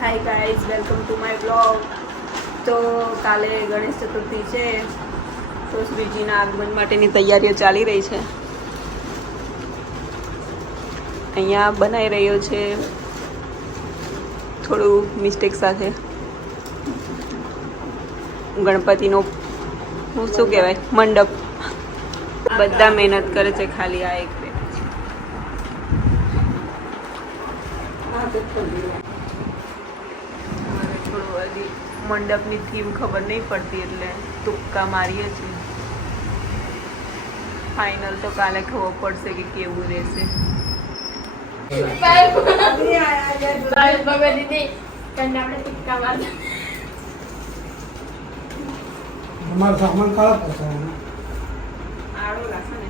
Hi guys, welcome to my blog. તો કાલે ગણેશ ચતુર્થી છે, તો શ્રીજીના આગમન માટેની તૈયારીઓ ચાલી રહી છે. અહીંયા બનાવી રહ્યો છે થોડું મિસ્ટેક સાથે ગણપતિનો શું કહેવાય મંડપ. બધા મહેનત કરે છે, ખાલી આ એક મંડપની થીમ ખબર નહીં પડતી એટલે તુક્કા મારીએ છીએ. ફાઇનલ તો કાલે ખબર પડશે કે કેવું રહેશે. આડો લાગશે ને?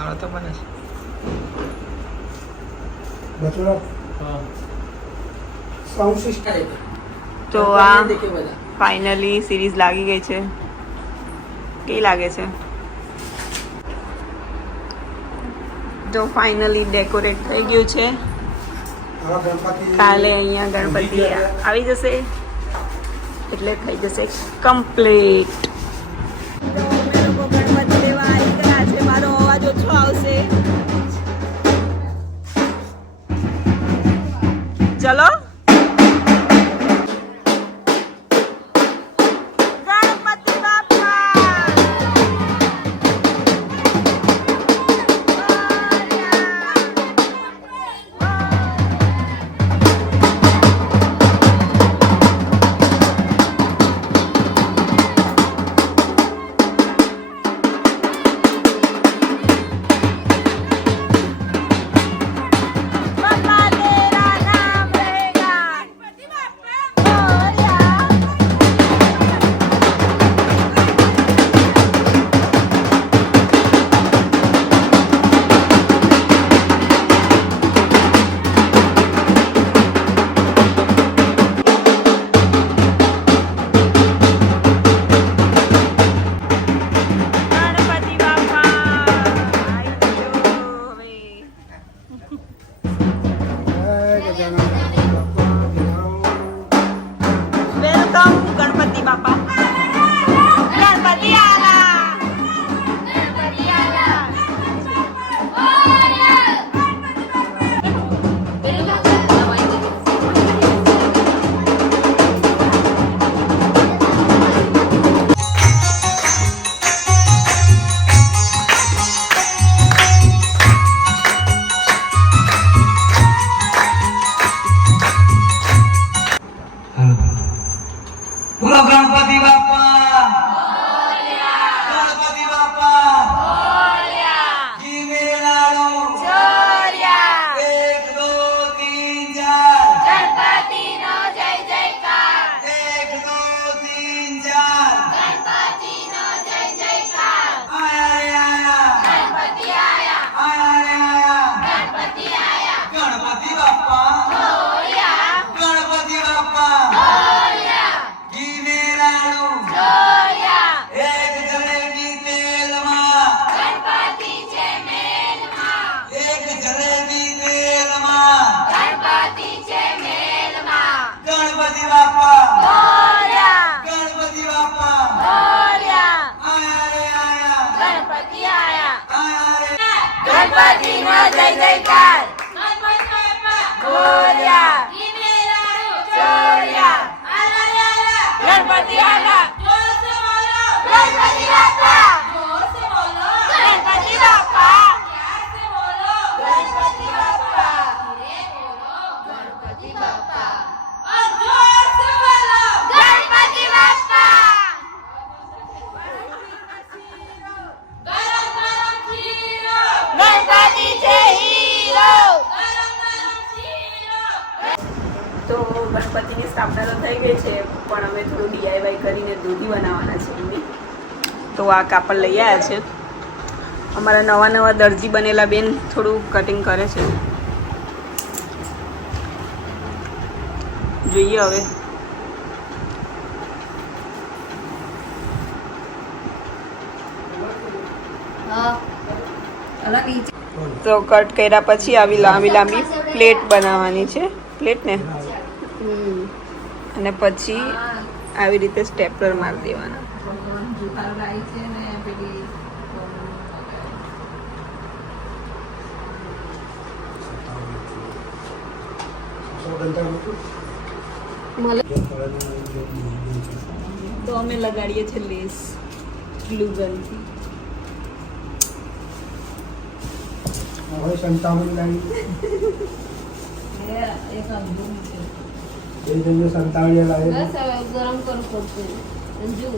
આડો તો બને છે. તો આ ફાઇનલી સિરીઝ લાગી ગઈ છે. કેવી લાગે છે? તો ફાઇનલી ડેકોરેટ થઈ ગયું છે. કાલે અહીંયા ગણપતિ આવી જશે એટલે થઈ જશે કમ્પ્લીટ. તો અમે લોકો ગણપતિ લેવા આવી ગયા છે. મારો અવાજ ઓછો આવશે. ચલો ગણપતિ બાપા ગણપતિ બાપા જી મેલાડો ચોર્યા 1 2 3 4 ગણપતિનો જય જયકાર 1 2 3 4 ગણપતિનો જય જયકાર આયા રે આયા ગણપતિ આયા ગણપતિ બાપા ચોર્યા ગણપતિ બાપા ગણપતિનો જય જયકાર બોલ્યા ચોર્યા ગણપતિ આલા ગણપતિ બાપા ગણપતિ બાપા ગણપતિ બાપા ગણપતિ બાપા ગણપતિ બાપા. ગણપતિ છે હીરો. તો ગણપતિની સ્થાપના તો થઈ ગઈ છે, પણ અમે થોડું ડીઆઈવાય કરીને દૂધી બનાવવાના છે એમની. તો આ કાપડ લઈ આવ્યા છે. અમારા નવા નવા દરજી બનેલા બેન થોડું કટિંગ કરે છે. જોઈએ હવે. તો કટ કર્યા પછી આવી લાંબી લાંબી પ્લેટ બનાવવાની છે. પ્લેટ ને અને પછી આવી રીતે સ્ટેપલર મારી દેવાના. તો અમે લગાડીએ છીએ લેસ ગ્લુ ગનથી. હવે સંતાવણી લાવી એ જઈને સંતાવણી લાવી બસ હવે ગરમ કરવું પડશે અંજુ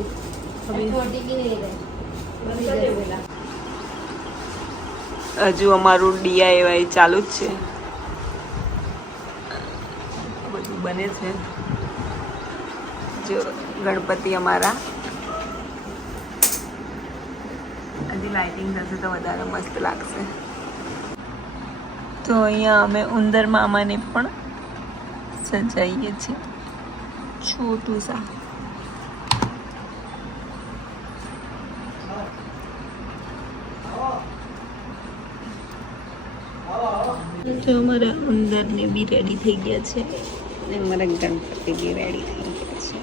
છોટી બી નહીં રહે. હજુ અમારું DIY ચાલુ જ છે, બધું બને છે. જો ગણપતિ અમારા હજી લાઇટિંગ થશે તો વધારે મસ્ત લાગશે. તો અહીંયા અમે ઉંદર મામાને પણ સજાઈએ છીએ છોટું સા. તો અમારા ઉંદરને બી રેડી થઈ ગયા છે અને અમારા ગણપતિ બી રેડી થઈ ગયા છે.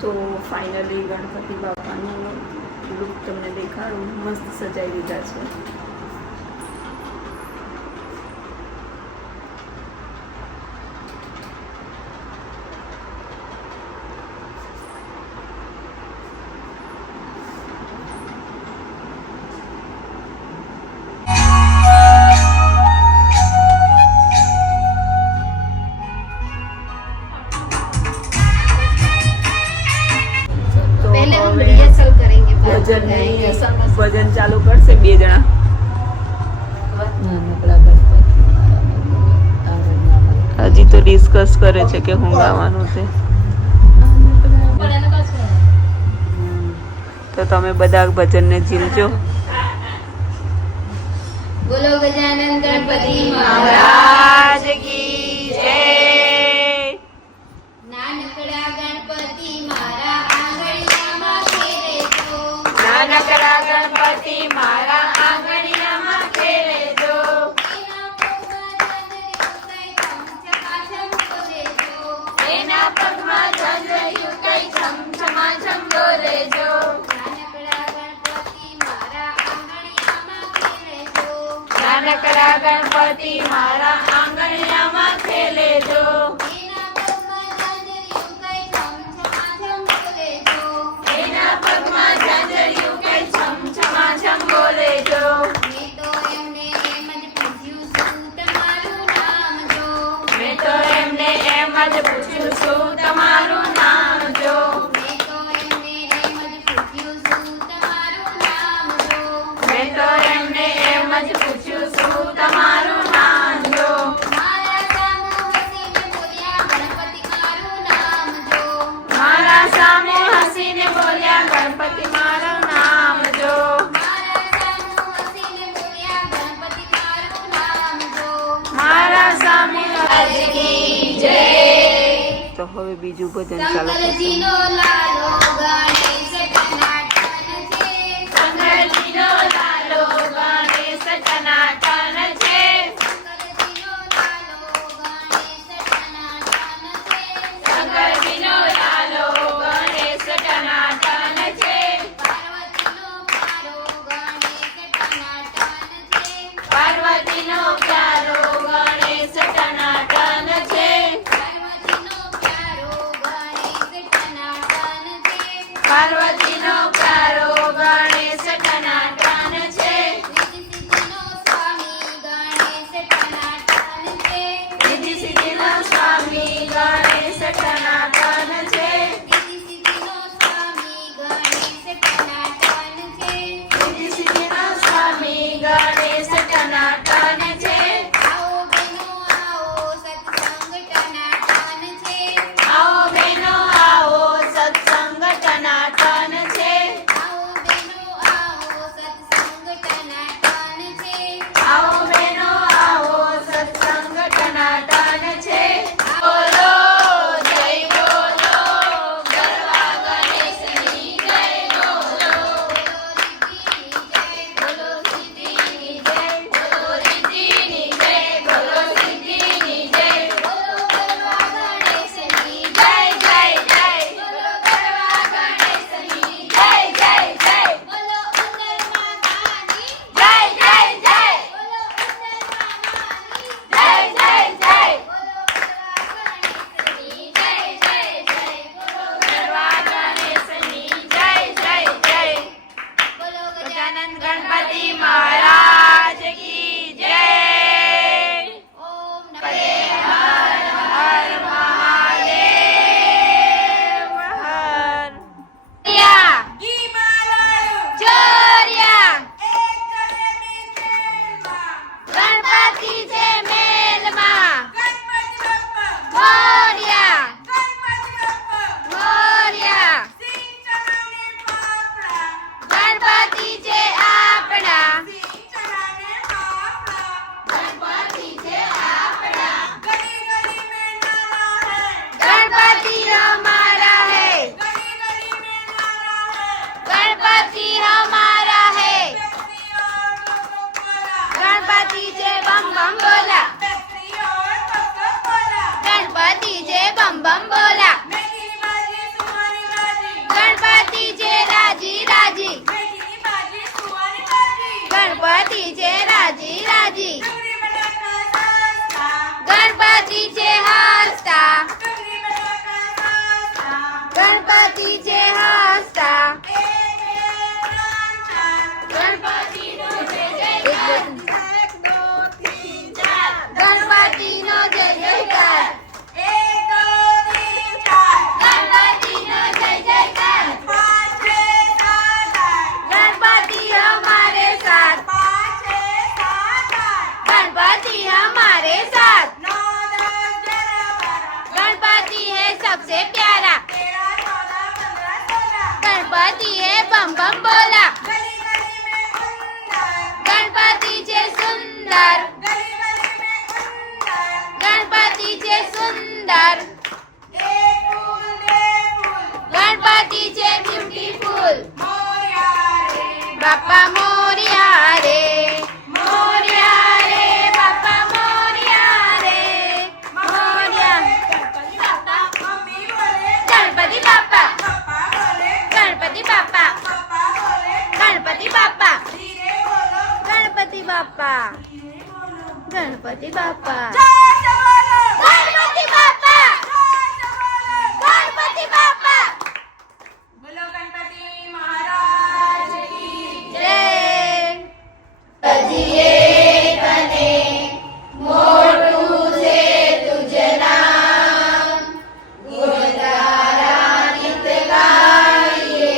તો ફાઇનલી ગણપતિ બાપાનું લુક તમને દેખાડું, મસ્ત સજાઈ દીધા છે. पहले हम रिहर्सल करेंगे ભજન ચાલુ કરશે બે જણા. હજી તો ડિસ્કસ કરે છે કે હું ગાવાનું છે. તો તમે બધા ભજનને ઝીલજો. बोलो गजानन गणपति મહારાજ કી જય. नानकड़ा गणपति मारा आंगणियाમાં ખેલે જો. નાનકડા ગણપતિ મારા આંગણિયામાં ખેલે જો. એના પગમાં ઝંઝરિયું કઈ છમછમાછમ બોલે જો. નાનકડા ગણપતિ મારા આંગણિયામાં ખેલે જો. નાનકડા ગણપતિ મારા આંગણિયામાં ખેલે જો. એના પગમાં ઝંઝરિયું કઈ છમછમાછમ બોલે જો. છમ છમાછમ બોલે જો. મેં તો એમને એમ જ પૂછ્યું શું તમારું નામ જો. મેં તો એમને એમ જ પૂછ્યું શું તમારું નામ જો. મેં તો એમને એમ જ પૂછ્યું શું તમારું નામ જો. મેં તો એમને એમ જ પૂછ્યું શું તમારું નામ જો. મારા સામું હસીને બોલ્યા ગણપતિ મારું નામ જો. મારા સામે હસીને બોલ્યા ગણપતિ મારું નામ જો. મારા સામું હસીને બોલ્યા ગણપતિ મારું નામ જો. મારા સામે કી જય. તો હવે બીજું ભજન ચાલુ કરશું. શંકરજીનો લાલો ગણેશ ટનાટન છે. શંકરજીનો લાલો ગણેશ ટનાટન છે. શંકરજીનો લાલો ગણેશ ટનાટન છે. શંકરજીનો લાલો ગણેશ ટનાટન છે. પાર્વતીનો પ્યારો ગણેશ ટનાટન છે. પાર્વતીનો પ્યારો ગણેશ ટનાટન છે. પાર્વતીનો ગણપતિ છે હસતા ગણપતિનો જય જયકાર ગણપતિનો જય જયકાર ગણપતિ હમારે સાથ गणपति हमारे साथ गणपति है सबसे प्यारा गणपति है बम बम बोला गणपति છે સુંદર गणपति છે સુંદર गणपति છે બ્યુટીફુલ બાપા મોરિયા રે મોરિયા રે બાપા મોરિયા રે મોરિયા ગણપતિ બાપા ગણપતિ બાપા ગણપતિ બાપા ગણપતિ બાપા ગણપતિ બાપા ગણપતિ બાપા ગણપતિ બાપા બોલો ગણપતિ મહારાજ કી જય અજીએ તને મોટું છે તુજ નામ ગુણધારા નિત ગાઈએ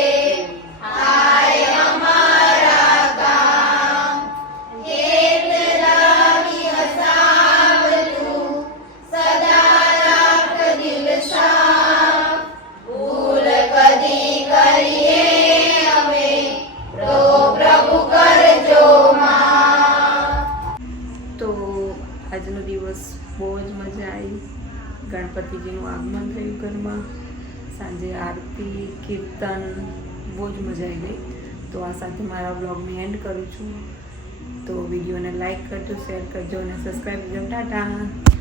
આય અમારા ગામ કેટલા વિહસાવ તું સદા રાખ દિલ શામ ભૂલ કદી કરીએ અમે તો પ્રભુ કરજો તો આજનો દિવસ બહુ જ મજા આવી. ગણપતિજીનું આગમન થયું ઘરમાં, સાંજે આરતી કીર્તન, બહુ જ મજા આવી ગઈ. તો આ સાથે મારા બ્લોગને એન્ડ કરું છું. તો વિડીયોને લાઈક કરજો, શેર કરજો અને સબસ્ક્રાઈબ કરજો. ટાટા.